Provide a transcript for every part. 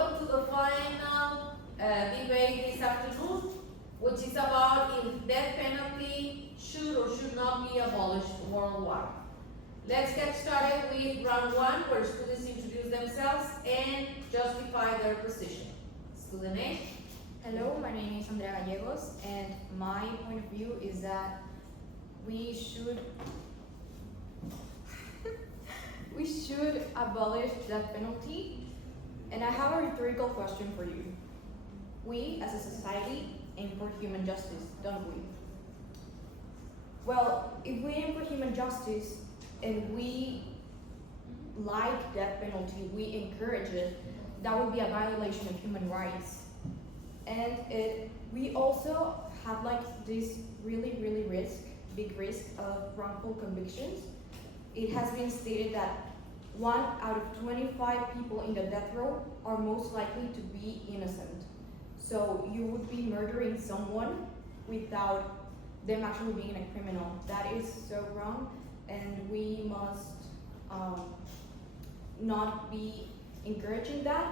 welcome to the final debate this afternoon, which is about if death penalty should or should not be abolished worldwide. Let's get started with round one, where students introduce themselves and justify their position. Student A. Hello, my name is Andrea Gallegos, and my point of view is that we should abolish death penalty. And I have a rhetorical question for you. We, as a society, aim for human justice, don't we? Well, if we aim for human justice and we like death penalty, we encourage it, that would be a violation of human rights. And we also have like this really big risk of wrongful convictions. It has been stated that 1 out of 25 people in the death row are most likely to be innocent. So you would be murdering someone without them actually being a criminal. That is so wrong, and we must not be encouraging that.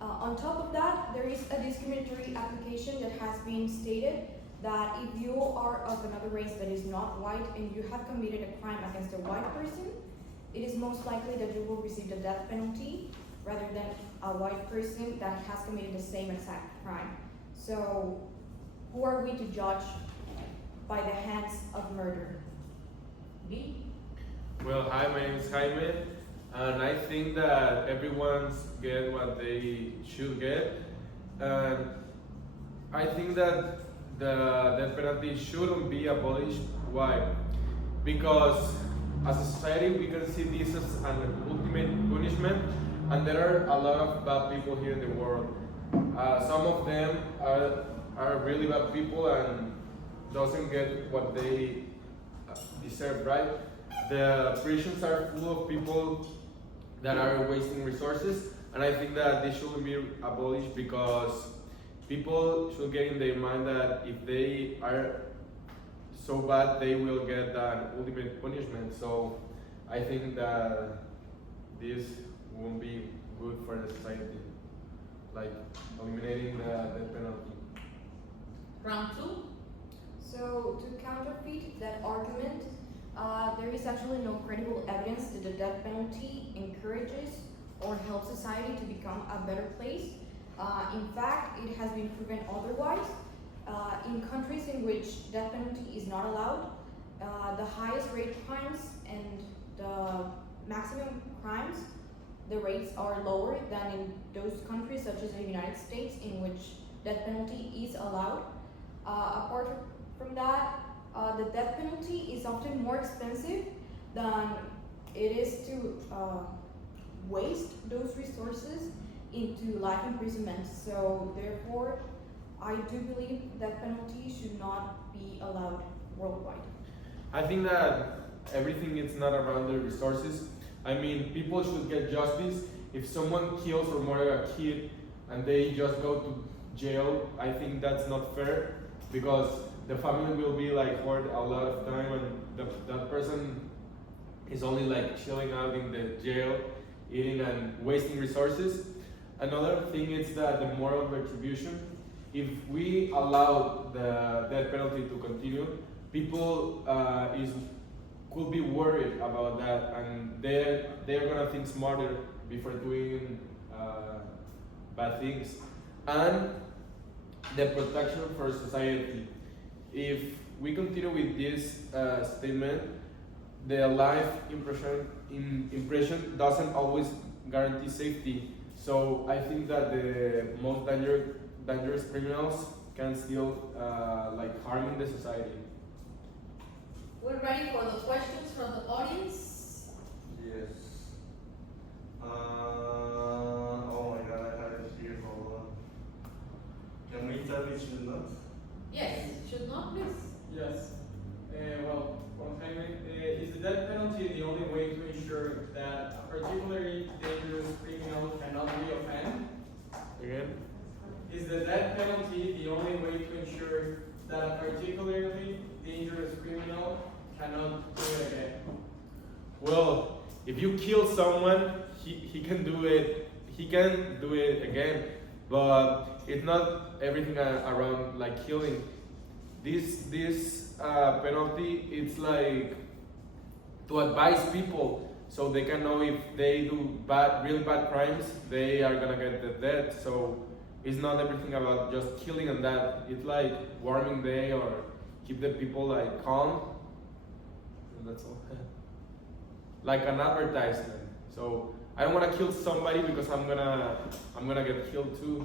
On top of that, there is a discriminatory application that has been stated that if you are of another race that is not white and you have committed a crime against a white person, it is most likely that you will receive the death penalty rather than a white person that has committed the same exact crime. So who are we to judge by the hands of murder? B. Well, hi, my name is Jaime, and I think that everyone's get what they should get. And I think that the death penalty shouldn't be abolished. Why? Because as a society, we can see this as an ultimate punishment, and there are a lot of bad people here in the world. Some of them are really bad people and doesn't get what they deserve, right? The prisons are full of people that are wasting resources, and I think that they shouldn't be abolished because people should get in their mind that if they are so bad, they will get an ultimate punishment. So I think that this won't be good for the society, like eliminating the death penalty. Round two. So to counterfeit that argument, there is actually no credible evidence that the death penalty encourages or helps society to become a better place. In fact, it has been proven otherwise. In countries in which death penalty is not allowed, the highest rate crimes and the maximum crimes, the rates are lower than in those countries such as the United States in which death penalty is allowed. Apart from that, the death penalty is often more expensive than it is to waste those resources into life imprisonment. So therefore, I do believe that penalty should not be allowed worldwide. I think that everything is not around the resources. I mean, people should get justice. If someone kills or murders a kid and they just go to jail, I think that's not fair because the family will be like hurt a lot of time, and that person is only like chilling out in the jail, eating and wasting resources. Another thing is that the moral retribution. If we allow the death penalty to continue, people could be worried about that, and they're gonna think smarter before doing bad things. And the protection for society. If we continue with this statement, the life impression doesn't always guarantee safety. So I think that the most dangerous criminals can still like harming the society. We're ready for the questions from the audience. Yes. Oh my god, I have it here. Hold on. Can we tell it should not? Yes, should not, please. Yes. Well, Jaime, is the death penalty the only way to ensure that a particularly dangerous criminal cannot reoffend? Again? Is the death penalty the only way to ensure that a particularly dangerous criminal cannot do it again? Well, if you kill someone, he can do it. he can do it again, but it's not everything around like killing. This penalty, it's like to advise people so they can know if they do really bad crimes, they are gonna get the death. So it's not everything about just killing and that. It's like warming day or keep the people like calm. And that's all. Like an advertisement. So I don't wanna kill somebody because I'm gonna get killed too.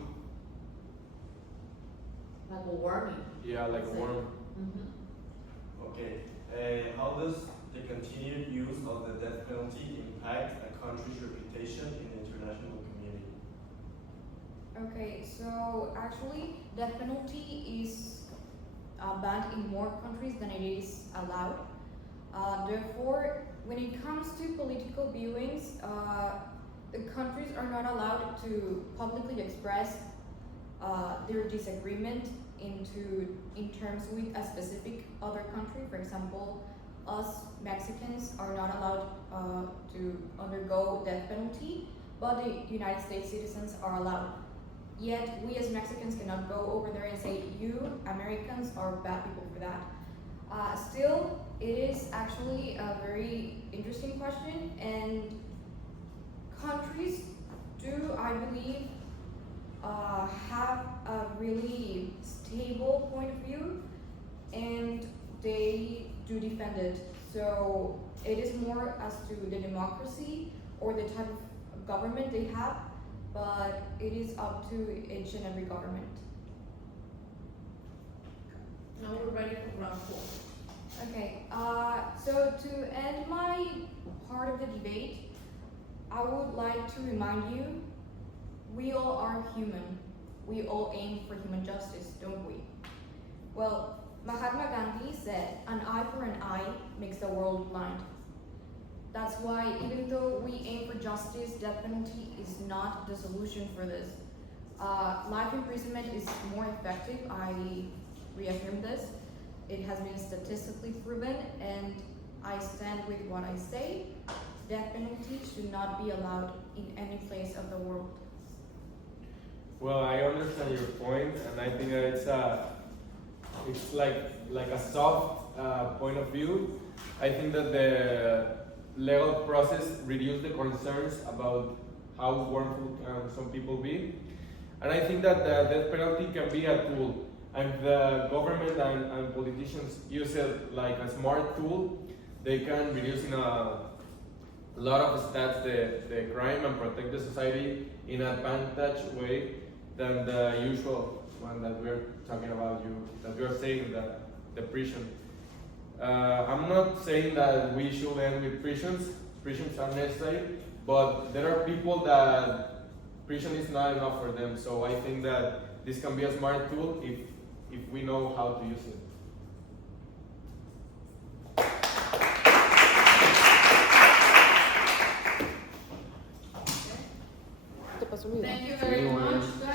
Like a warning. Yeah, like a worm. Mm-hmm. Okay, how does the continued use of the death penalty impact a country's reputation in the international community? Okay, so actually, death penalty is banned in more countries than it is allowed. Therefore, when it comes to political viewings, the countries are not allowed to publicly express their disagreement in terms with a specific other country. For example, us Mexicans are not allowed to undergo death penalty, but the United States citizens are allowed. Yet we as Mexicans cannot go over there and say, you Americans are bad people for that. Still, it is actually a very interesting question, and countries do, I believe, have a really stable point of view, and they do defend it. So it is more as to the democracy or the type of government they have, but it is up to each and every government. Now we're ready for round 4. Okay, so to end my part of the debate, I would like to remind you, we all are human. We all aim for human justice, don't we? Well, Mahatma Gandhi said, an eye for an eye makes the world blind. That's why even though we aim for justice, death penalty is not the solution for this. Life imprisonment is more effective, I reaffirm this. It has been statistically proven, and I stand with what I say. Death penalty should not be allowed in any place of the world. Well, I understand your point, and I think that it's like a soft point of view. I think that the legal process reduces the concerns about how harmful can some people be, and I think that the death penalty can be a tool, and the government and politicians use it like a smart tool. They can reduce in a lot of stats the crime and protect the society in an advantage way than the usual one that we're talking about, that you're saying, the prison. I'm not saying that we should end with prisons. Prisons are necessary, but there are people that prison is not enough for them. So I think that this can be a smart tool if we know how to use it.